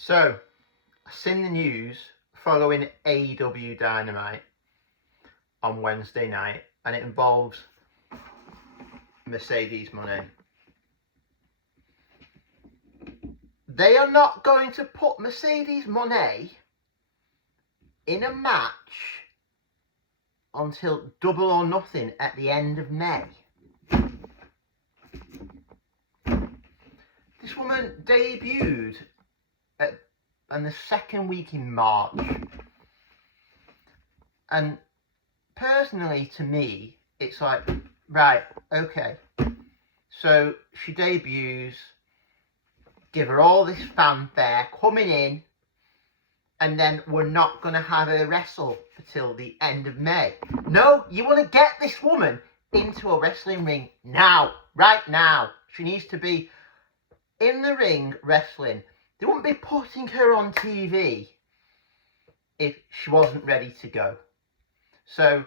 So, I've seen the news following AEW Dynamite on Wednesday night, and it involves Mercedes Mone. They are not going to put Mercedes Mone in a match until Double or Nothing at the end of May. This woman debuted in the second week in March, and personally to me it's like, right, okay, so she debuts, give her all this fanfare coming in, and then we're not going to have her wrestle until the end of May. No, you want to get this woman into a wrestling ring now, right now. She needs to be in the ring wrestling. They wouldn't be putting her on TV if she wasn't ready to go. So,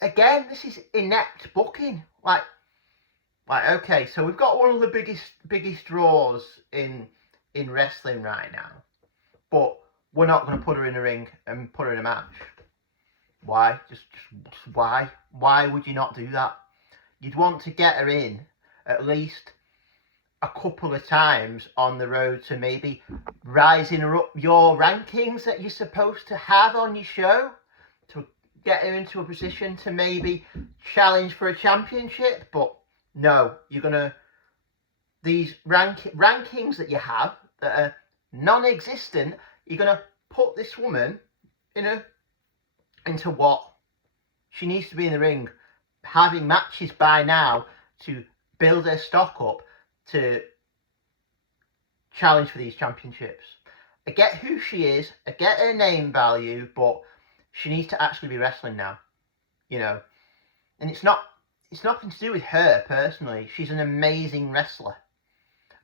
again, this is inept booking. Like, okay, so we've got one of the biggest draws in wrestling right now, but we're not going to put her in a ring and put her in a match. Why? Just why? Why would you not do that? You'd want to get her in at least a couple of times on the road to maybe rising her up your rankings that you're supposed to have on your show, to get her into a position to maybe challenge for a championship. But no, you're gonna, these rankings that you have that are non-existent, you're gonna put this woman into what? She needs to be in the ring having matches by now to build her stock up to challenge for these championships. I get who she is, I get her name value, but she needs to actually be wrestling now, and it's nothing to do with her personally. She's an amazing wrestler,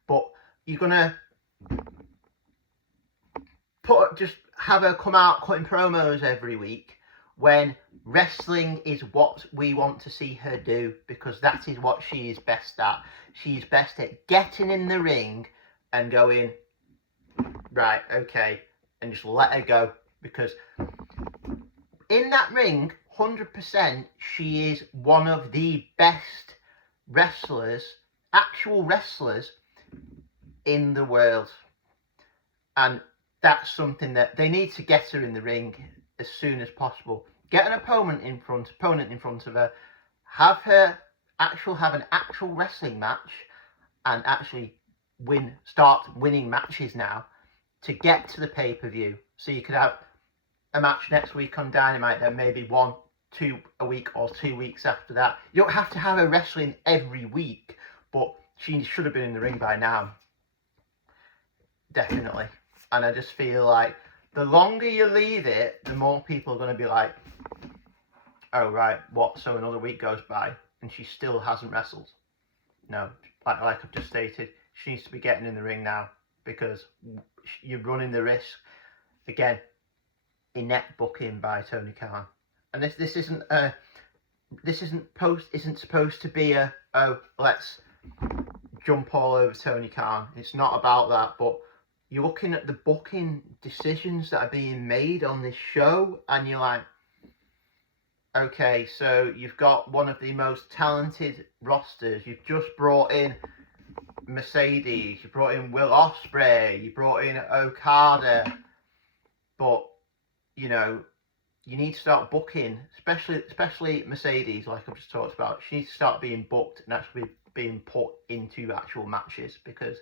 but you're gonna just have her come out cutting promos every week when wrestling is what we want to see her do, because that is what she is best at. She's best at getting in the ring and going, right, okay, and just let her go, because in that ring, 100%, she is one of the best wrestlers, actual wrestlers in the world. And that's something that they need to get her in the ring as soon as possible. Get an opponent in front of her, have an actual wrestling match, and actually start winning matches now to get to the pay-per-view. So you could have a match next week on Dynamite, then maybe a week or 2 weeks after that. You don't have to have her wrestling every week, but she should have been in the ring by now. Definitely. And I just feel like the longer you leave it, the more people are going to be like, oh, right, what? So another week goes by and she still hasn't wrestled. No, like I've just stated, she needs to be getting in the ring now, because you're running the risk, again, inept booking by Tony Khan. And this isn't supposed to be let's jump all over Tony Khan. It's not about that, but you're looking at the booking decisions that are being made on this show, and you're like, okay, so you've got one of the most talented rosters. You've just brought in Mercedes, you brought in Will Ospreay, you brought in Okada, but you need to start booking, especially Mercedes, like I've just talked about. She needs to start being booked and actually being put into actual matches, because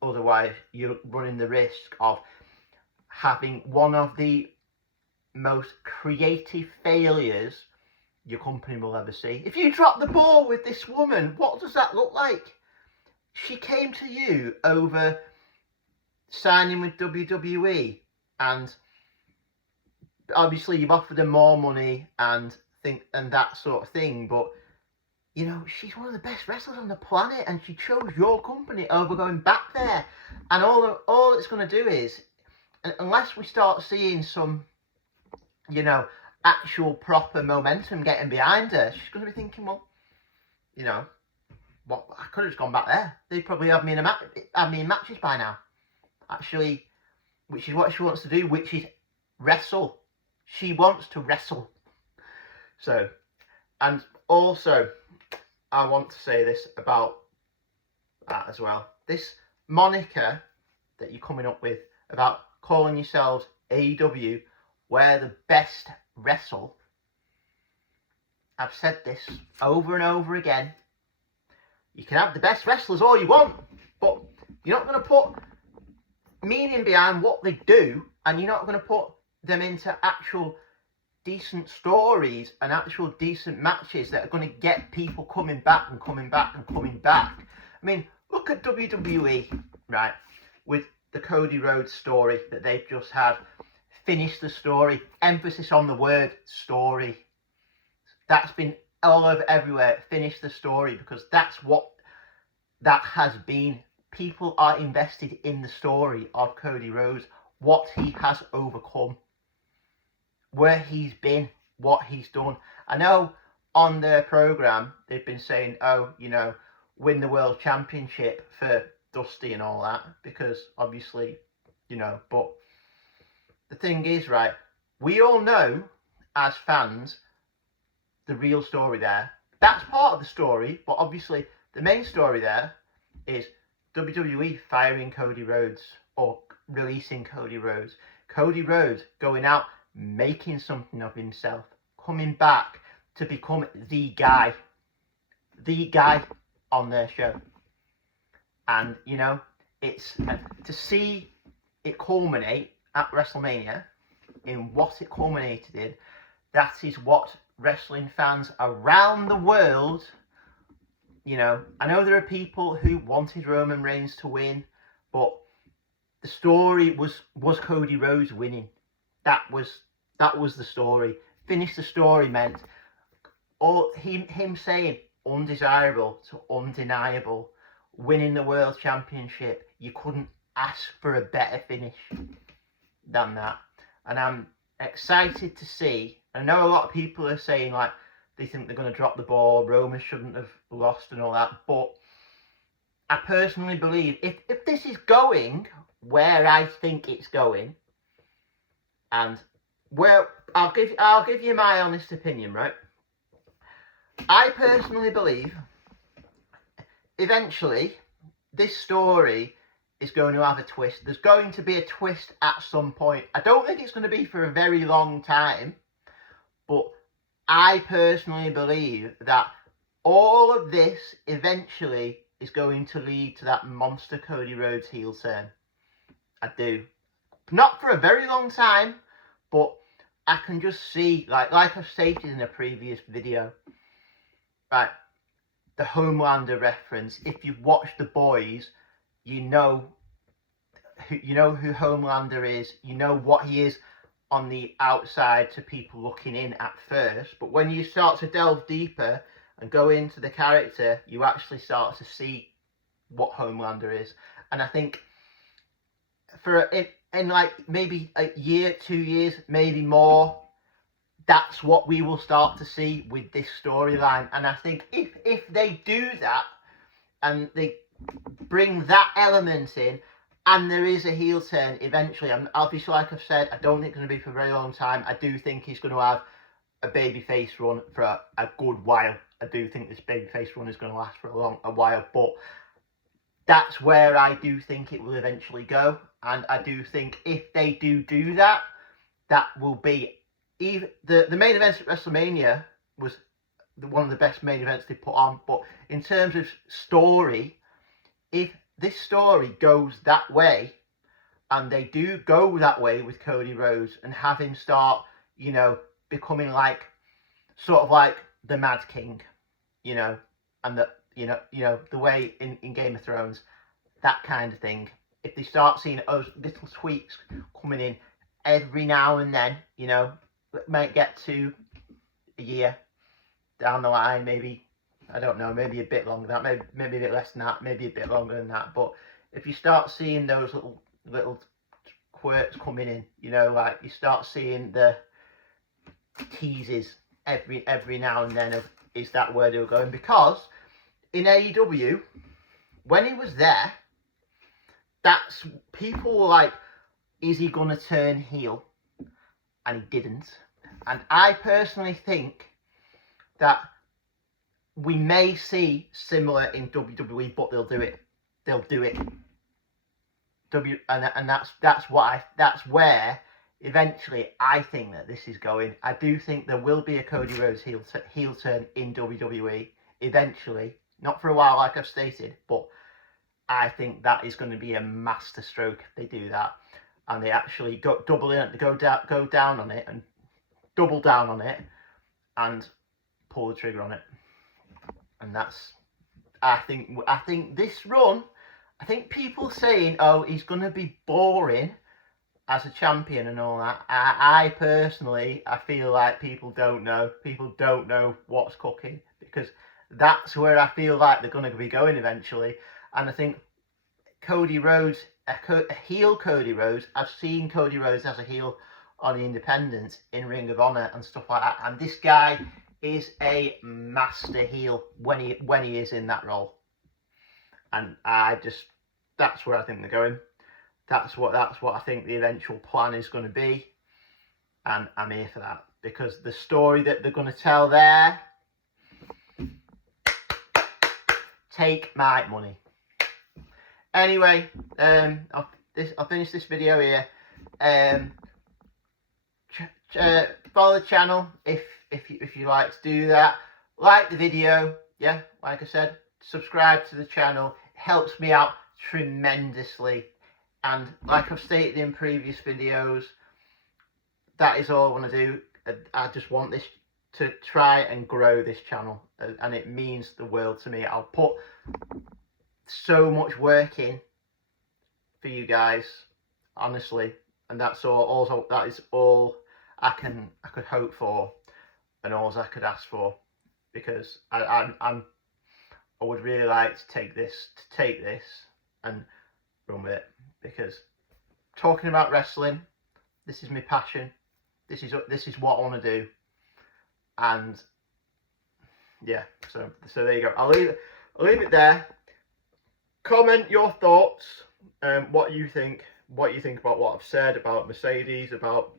otherwise you're running the risk of having one of the most creative failures your company will ever see. If you drop the ball with this woman, what does that look like? She came to you over signing with WWE, and obviously you've offered her more money and that sort of thing, but she's one of the best wrestlers on the planet, and she chose your company over going back there. And all it's going to do is, unless we start seeing some, actual proper momentum getting behind her, she's going to be thinking, well, what, I could have just gone back there. They'd probably have me in matches by now. actually, which is what she wants to do, which is wrestle. She wants to wrestle. So, and also, I want to say this about that as well. This moniker that you're coming up with about calling yourselves AEW, where the best wrestle. I've said this over and over again. You can have the best wrestlers all you want, but you're not going to put meaning behind what they do, and you're not going to put them into actual decent stories and actual decent matches that are going to get people coming back and coming back and coming back. I mean, look at WWE, right, with the Cody Rhodes story that they've just had. Finish the story. Emphasis on the word story. That's been all over everywhere. Finish the story, because that's what that has been. People are invested in the story of Cody Rhodes, what he has overcome, where he's been, what he's done. I know on their program they've been saying, oh, you know, win the world championship for Dusty and all that, because obviously, you know, but the thing is, right, we all know as fans the real story there. That's part of the story, but obviously the main story there is WWE firing Cody Rhodes or releasing Cody Rhodes. Cody Rhodes going out, making something of himself, coming back to become the guy on their show. And, you know, it's to see it culminate at WrestleMania in what it culminated in. That is what wrestling fans around the world, you know, I know there are people who wanted Roman Reigns to win, but the story was Cody Rhodes winning. That was the story. Finish the story meant him saying undesirable to undeniable, winning the world championship. You couldn't ask for a better finish than that. And I'm excited to see. I know a lot of people are saying, like, they think they're going to drop the ball, Roman shouldn't have lost and all that, but I personally believe if this is going where I think it's going, and where I'll give you my honest opinion, right? I personally believe eventually this story is going to have a twist. There's going to be a twist at some point. I don't think it's going to be for a very long time, but I personally believe that all of this eventually is going to lead to that monster Cody Rhodes heel turn. I do. Not for a very long time, but I can just see, like I've stated in a previous video, right, the Homelander reference. If you've watched The Boys, you know who Homelander is. You know what he is on the outside to people looking in at first, but when you start to delve deeper and go into the character, you actually start to see what Homelander is. And I think for in like maybe a year, 2 years, maybe more, that's what we will start to see with this storyline. And I think if they do that and they bring that element in, and there is a heel turn eventually, and obviously, like I've said, I don't think it's going to be for a very long time. I do think he's going to have a babyface run for a good while. I do think this babyface run is going to last for a while, but that's where I do think it will eventually go. And I do think if they do that, that will be even the main event at WrestleMania was one of the best main events they put on. But in terms of story, if this story goes that way, and they do go that way with Cody Rhodes and have him start, you know, becoming like sort of like the Mad King, you know, and the you know the way in Game of Thrones, that kind of thing. If they start seeing those little tweaks coming in every now and then, you know, it might get to a year down the line, maybe. I don't know, maybe a bit longer than that, maybe a bit less than that, maybe a bit longer than that. But if you start seeing those little quirks coming in, you know, like you start seeing the teases every now and then of, is that where they were going? Because in AEW, when he was there, that's people were like, is he gonna turn heel? And he didn't. And I personally think that we may see similar in WWE, but they'll do it. They'll do it. And that's where eventually I think that this is going. I do think there will be a Cody Rhodes heel turn in WWE eventually. Not for a while, like I've stated, but I think that is going to be a master stroke if they do that, and they actually go down on it and double down on it and pull the trigger on it. And that's, I think this run, I think people saying, oh, he's going to be boring as a champion and all that. I personally, I feel like people don't know what's cooking, because that's where I feel like they're going to be going eventually. And I think Cody Rhodes, a heel Cody Rhodes, I've seen Cody Rhodes as a heel on the Independents in Ring of Honor and stuff like that, and this guy is a master heel when he is in that role. And that's where I think they're going. That's what I think the eventual plan is going to be, and I'm here for that, because the story that they're going to tell there, take my money. Anyway, I'll finish this video here. Follow the channel if you like to do that. Like the video, yeah, like I said, subscribe to the channel. It helps me out tremendously. And like I've stated in previous videos, that is all I want to do. I just want this to try and grow this channel, and it means the world to me. I'll put so much work in for you guys, honestly, and that's all. That is all I could hope for, and all I could ask for, because I would really like to take this and run with it, because talking about wrestling, this is my passion. This is what I want to do, and yeah. So there you go. I'll leave it there. Comment your thoughts, what you think about what I've said about Mercedes, about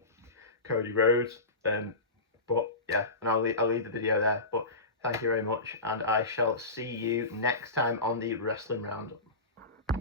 Cody Rhodes, but yeah, and I'll leave the video there. But thank you very much, and I shall see you next time on the Wrestling Roundup.